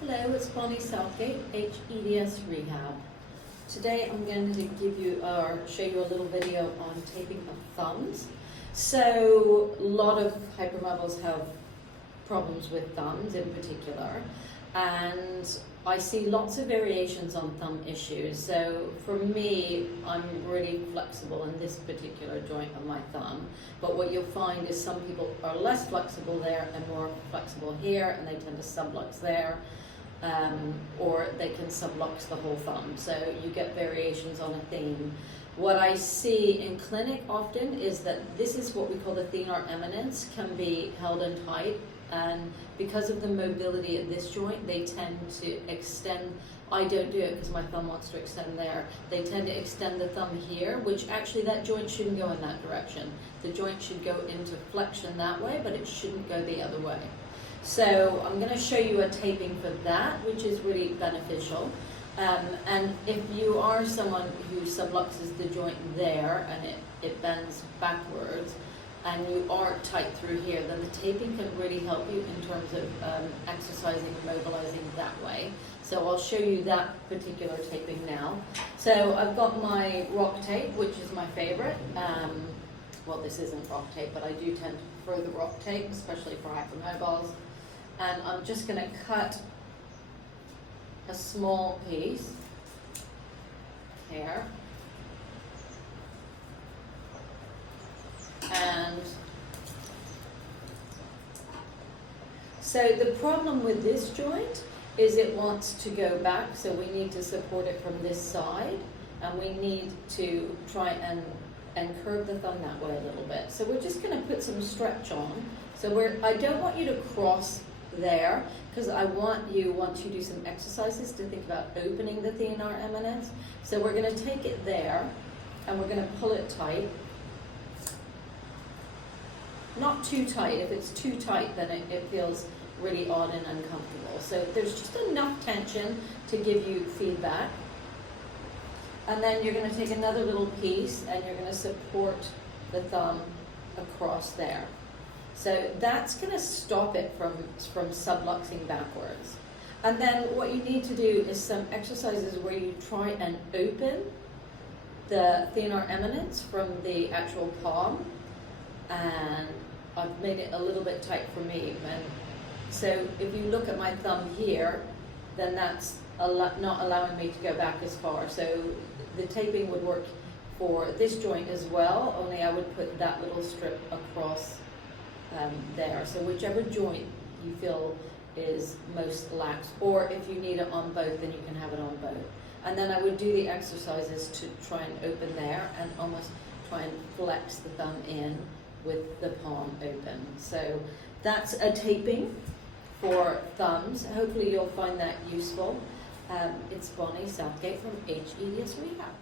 Hello, it's Bonnie Southgate, hEDS Rehab. Today I'm going to give you or show you a little video on taping of thumbs. So a lot of hypermobiles have problems with thumbs in particular, and I see lots of variations on thumb issues. So for me, I'm really flexible in this particular joint of my thumb, but what you'll find is some people are less flexible there and more flexible here, and they tend to sublux there. Or they can sublux the whole thumb. So you get variations on a theme. What I see in clinic often is that this is what we call the thenar eminence, can be held in tight, and because of the mobility at this joint, they tend to extend. I don't do it because my thumb wants to extend there. They tend to extend the thumb here, which actually that joint shouldn't go in that direction. The joint should go into flexion that way, but it shouldn't go the other way. So I'm going to show you a taping for that, which is really beneficial. And if you are someone who subluxes the joint there and it bends backwards and you are tight through here, then the taping can really help you in terms of exercising and mobilizing that way. So I'll show you that particular taping now. So I've got my rock tape, which is my favorite. Well, this isn't rock tape, but I do tend to prefer the rock tape, especially for hypermobiles. And I'm just going to cut a small piece here. And so the problem with this joint is it wants to go back, so we need to support it from this side, and we need to try and curve the thumb that way a little bit. So we're just going to put some stretch on. So I don't want you to cross there, because I want you, once you do some exercises, to think about opening the thenar eminence. So we're going to take it there, and we're going to pull it tight. Not too tight. If it's too tight, then it feels really odd and uncomfortable. So there's just enough tension to give you feedback. And then you're going to take another little piece, and you're going to support the thumb across there. So that's going to stop it from subluxing backwards. And then what you need to do is some exercises where you try and open the thenar eminence from the actual palm. And I've made it a little bit tight for me. And so if you look at my thumb here, then that's not allowing me to go back as far. So the taping would work for this joint as well, only I would put that little strip across there. So whichever joint you feel is most lax, or if you need it on both, then you can have it on both. And then I would do the exercises to try and open there and almost try and flex the thumb in with the palm open. So that's a taping for thumbs. Hopefully you'll find that useful. It's Bonnie Southgate from hEDS Rehab.